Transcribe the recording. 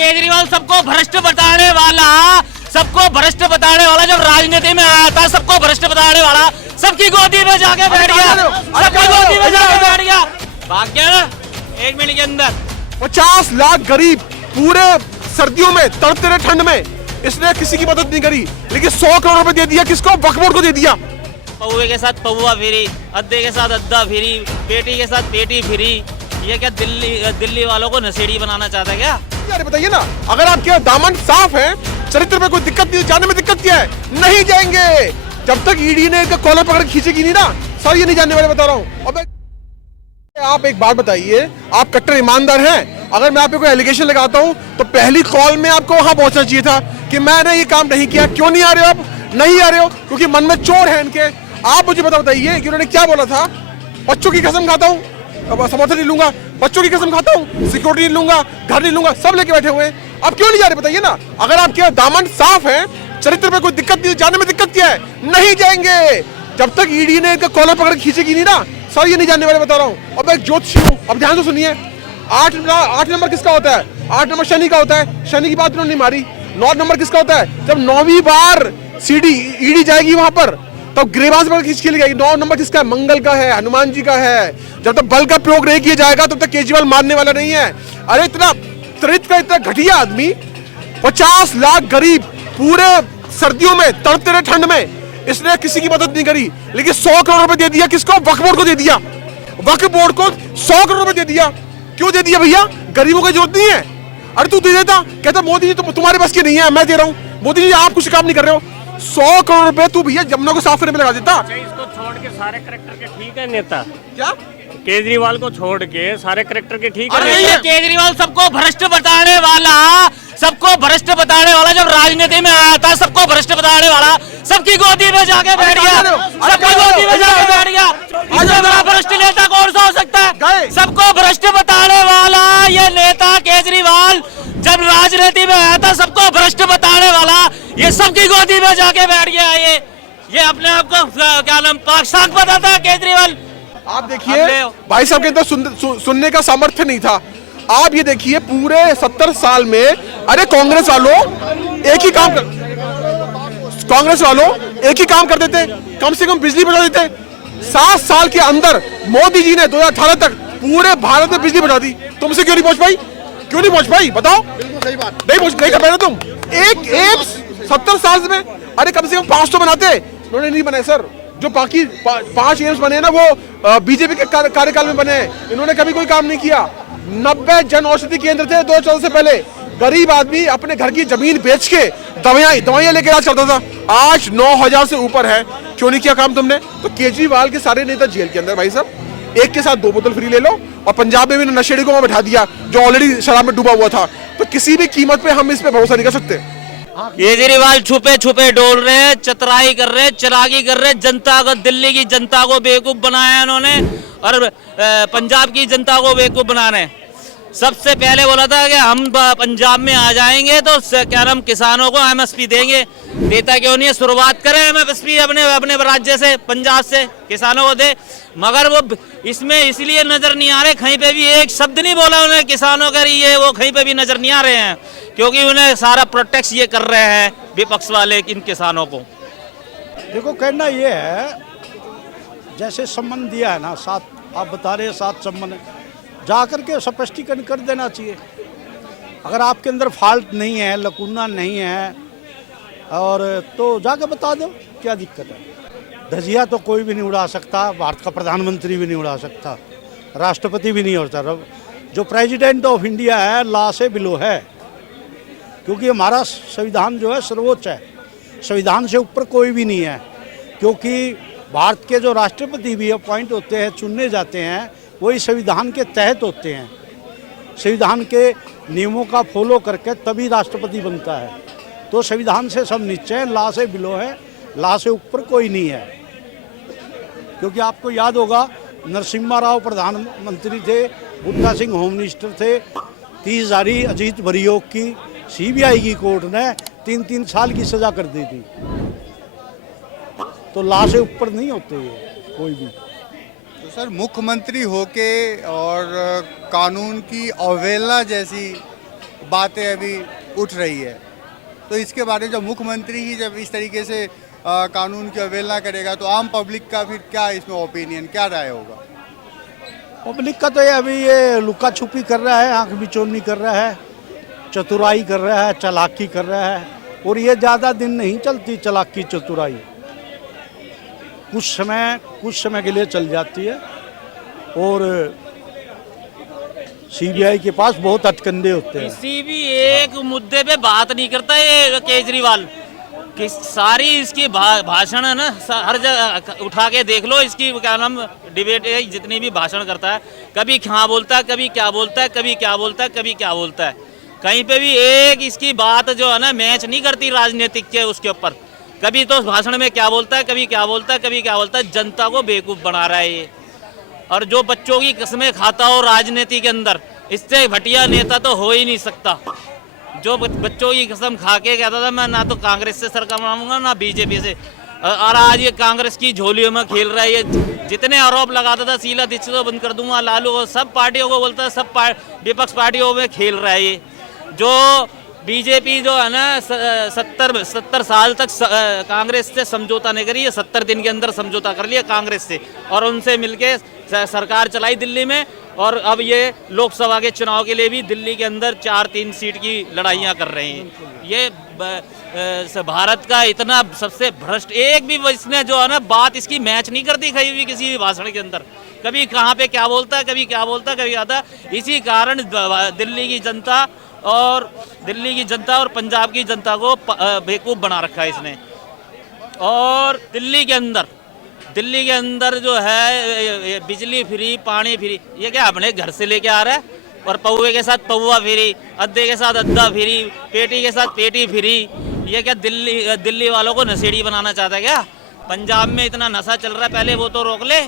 केजरीवाल सबको भ्रष्ट बताने वाला जब राजनीति में आया था, सबको भ्रष्ट बताने वाला सबकी गोदी में जाके बैठ गया, सबकी गोदी में जाके बैठ गया, भाग गया ना 1 मिनट के अंदर। 50 लाख गरीब पूरे सर्दियों में तड़पते रहे ठंड में, इसने किसी की मदद नहीं करी, लेकिन 100 करोड़ रुपए दे दिया किसको? वक्फ बोर्ड को दे दिया। पौवे के साथ पौवा फ्री, अद्दे के साथ अद्दा फ्री, पेटी के साथ पेटी फ्री। ये क्या दिल्ली वालों को नशेड़ी बनाना चाहता है क्या? यार बताइए ना, अगर आपके दामन साफ है, चरित्र में कोई दिक्कत नहीं, जाने में दिक्कत क्या है? नहीं जाएंगे जब तक ईडी ने इनका कॉलर पकड़ खींचेगी नहीं ना। सर ये नहीं जानने वाले बता रहा हूँ। अब आप एक बात बताइए, आप कट्टर ईमानदार हैं, अगर मैं आप पे कोई एलिगेशन लगाता हूँ तो पहली कॉल में आपको वहां पहुंचना चाहिए था कि मैंने ये काम नहीं किया। क्यों नहीं आ रहे हो आप? नहीं आ रहे हो क्योंकि मन में चोर है इनके। आप मुझे बताइए कि उन्होंने क्या बोला था? बच्चों की कसम खाता हूँ, समर्थन नहीं लूंगा, बच्चों की कसम खाता हूँ, सिक्योरिटी नहीं लूंगा, घर नहीं लूंगा, सब लेके बैठे हुए हैं। आप क्यों नहीं जा रहे बताइए ना? अगर आपके दामन साफ है, चरित्र में कोई दिक्कत नहीं, जाने में दिक्कत क्या है? नहीं जाएंगे जब तक ईडी ने इनका कॉलर पकड़ खींचेगी नहीं ना। सर ये नहीं जानने वाले बता रहा हूँ। अब एक ज्योतिषी हूँ, अब ध्यान से सुनिए। 8 नंबर किसका होता है? 8 नंबर शनि का होता है। शनि की बात उन्होंने नहीं मारी। 9 नंबर किसका होता है? जब 9वीं बार सीडी ईडी जाएगी वहां पर, तब ग्रेवास पर खींच के जाएगी। 9 नंबर किसका है? मंगल का है, हनुमान जी का है। जब तक बल का प्रयोग नहीं किया जाएगा तब तक केजरीवाल मारने वाला नहीं है। अरे इतना चरित्र का इतना घटिया आदमी, 50 लाख गरीब पूरे सर्दियों में तड़पते रहे ठंड में, इसने किसी की मदद नहीं करी, लेकिन 100 करोड़ रुपए दे दिया किसको? वक्फ बोर्ड को दे दिया। वक्फ बोर्ड को 100 करोड़ रुपए दे दिया। क्यों दे दिया भैया? गरीबों की जरूरत नहीं है। अरे तू दे देता, कहता मोदी जी तुम्हारे बस की नहीं है, मैं दे रहा हूँ। मोदी जी आप कुछ काम नहीं कर रहे हो। 100 करोड़ रुपए तू भैया जमुना को साफ करने में लगा देता। इसको छोड़ के सारे करेक्टर के ठीक है नेता। क्या केजरीवाल को छोड़ के सारे करेक्टर के ठीक अरे है। ये केजरीवाल सबको भ्रष्ट बताने वाला जब राजनीति में आया था, सबको भ्रष्ट बताने वाला सबकी गोदी में जाके बैठ गया, सबकी गोदी में जाके बैठ गया। इससे बड़ा भ्रष्ट नेता कौन सा हो सकता है? सबको भ्रष्ट बताने वाला ये नेता केजरीवाल जब राजनीति में आया था, सबको भ्रष्ट बताने वाला ये सबकी गोदी में जाके बैठ गया। ये अपने आप को क्या नाम पाक साख बताता है केजरीवाल। आप देखिए भाई साहब के अंदर सुनने का सामर्थ्य नहीं था। आप ये देखिए पूरे 70 साल में, अरे कांग्रेस वालों एक ही काम कर देते, कम से कम बिजली बचा देते। 7 साल के अंदर मोदी जी ने 2018 तक पूरे भारत में बिजली बचा दी। तुमसे क्यों नहीं पहुंच पाई? क्यों नहीं पहुंच पाई? बताओ। बिल्कुल सही बात। नहीं कर पाए ना तुम। एक 70 साल में, अरे कम से कम 5 तो बनाते, उन्होंने नहीं बनाए सर। जो बाकी 5 एम्स बने ना, वो बीजेपी के कार्यकाल में बने। इन्होंने कभी कोई काम नहीं किया। 90 जन औषधि केंद्र थे 2014 से पहले। गरीब आदमी अपने घर की जमीन बेच के दवाइयां लेके इलाज चलता था। आज 9000 से ऊपर है। क्यों नहीं किया काम तुमने? तो केजरीवाल के सारे नेता जेल के अंदर भाई साहब। एक के साथ 2 बोतल फ्री ले लो। और पंजाब में भी नशेड़ी को वहां बैठा दिया जो ऑलरेडी शराब में डूबा हुआ था। तो किसी भी कीमत पे हम इस पे भरोसा नहीं कर सकते। केजरीवाल छुपे छुपे डोल रहे हैं, चतुराई कर रहे हैं, चलाकी कर रहे हैं। जनता को, दिल्ली की जनता को बेवकूफ बनाया इन्होंने और पंजाब की जनता को बेवकूफ बना रहे हैं। सबसे पहले बोला था कि हम पंजाब में आ जाएंगे तो क्या नाम किसानों को एमएसपी देंगे। देता क्यों नहीं है? शुरुआत करें एमएसपी अपने राज्य से, पंजाब से किसानों को दे। मगर वो इसमें इसलिए नजर नहीं आ रहे, कहीं पे भी एक शब्द नहीं बोला उन्हें किसानों का। ये वो कहीं पे भी नजर नहीं आ रहे हैं क्योंकि उन्हें सारा प्रोटेक्ट ये कर रहे हैं विपक्ष वाले इन किसानों को। देखो कहना ये है, जैसे संबंध दिया है ना 7, आप बता रहे हैं 7 संबंध, जाकर के स्पष्टीकरण कर देना चाहिए। अगर आपके अंदर फॉल्ट नहीं है, लकूना नहीं है, और तो जाकर बता दो, क्या दिक्कत है? धजिया तो कोई भी नहीं उड़ा सकता, भारत का प्रधानमंत्री भी नहीं उड़ा सकता, राष्ट्रपति भी नहीं होता। जो प्रेसिडेंट ऑफ इंडिया है लॉ से बिलो है, क्योंकि हमारा संविधान जो है सर्वोच्च है। संविधान से ऊपर कोई भी नहीं है, क्योंकि भारत के जो राष्ट्रपति भी अपॉइंट होते हैं, चुने जाते हैं, वही संविधान के तहत होते हैं। संविधान के नियमों का फॉलो करके तभी राष्ट्रपति बनता है। तो संविधान से सब नीचे है, लॉ से बिलो है, लॉ से ऊपर कोई नहीं है। क्योंकि आपको याद होगा नरसिम्हा राव प्रधानमंत्री थे, बुट्टा सिंह होम मिनिस्टर थे, 30 जारी अजीत बरियोग की सीबीआई की कोर्ट ने 3-3 साल की सजा कर दी थी। तो लॉ से ऊपर नहीं होते ये कोई भी। तो सर मुख्यमंत्री होके और कानून की अवहेलना जैसी बातें अभी उठ रही है। तो इसके बारे में जब मुख्यमंत्री ही जब इस तरीके से कानून की अवहेलना करेगा तो आम पब्लिक का फिर क्या इसमें ओपिनियन, क्या राय होगा? पब्लिक का तो ये अभी ये लुका छुपी कर रहा है, आंख बिचौनी कर रहा है, चतुराई कर रहा है, चालाकी कर रहा है, और ये ज़्यादा दिन नहीं चलती चालाकी चतुराई, कुछ समय के लिए चल जाती है। और सीबीआई के पास बहुत अटकंडे होते हैं। किसी भी एक मुद्दे पे बात नहीं करता ये केजरीवाल कि सारी इसकी भाषण है ना, हर जगह उठा के देख लो, इसकी क्या नाम डिबेट है, जितनी भी भाषण करता है, कभी क्या बोलता है, कभी क्या बोलता है, कभी क्या बोलता है, कभी क्या बोलता है। कहीं पे भी एक इसकी बात जो है ना मैच नहीं करती राजनीतिक के उसके ऊपर। कभी तो भाषण में क्या बोलता है, कभी क्या बोलता है, कभी क्या बोलता है। जनता को बेवकूफ़ बना रहा है ये। और जो बच्चों की किस्में खाता हो राजनीति के अंदर, इससे घटिया नेता तो हो ही नहीं सकता। जो बच्चों की कसम खा के कहता था मैं ना तो कांग्रेस से सरकार बनाऊंगा ना बीजेपी से, और आज ये कांग्रेस की झोलियों में खेल रहा है। ये जितने आरोप लगाता था शीला दीक्षित को बंद कर दूंगा, लालू को, सब पार्टियों को बोलता है, सब विपक्ष पार्टियों में खेल रहा है ये। जो बीजेपी जो है ना 70 साल तक कांग्रेस से समझौता नहीं करी है, 70 दिन के अंदर समझौता कर लिया कांग्रेस से और उनसे मिलके सरकार चलाई दिल्ली में। और अब ये लोकसभा के चुनाव के लिए भी दिल्ली के अंदर 4-3 सीट की लड़ाइयाँ कर रहे हैं। ये भारत का इतना सबसे भ्रष्ट, एक भी इसने जो है ना बात इसकी मैच नहीं करती कहीं भी किसी भी भाषण के अंदर। कभी कहाँ पे क्या बोलता है, कभी क्या बोलता है, कभी आता। इसी कारण दिल्ली की जनता और पंजाब की जनता को बेवकूफ़ बना रखा है इसने। और दिल्ली के अंदर जो है बिजली फ्री, पानी फ्री, ये क्या अपने घर से लेके आ रहा है। और पौवे के साथ पौवा फ्री, अद्दे के साथ अद्दा फ्री, पेटी के साथ पेटी फ्री। ये क्या दिल्ली वालों को नशेड़ी बनाना चाहता है क्या? पंजाब में इतना नशा चल रहा है, पहले वो तो रोक ले।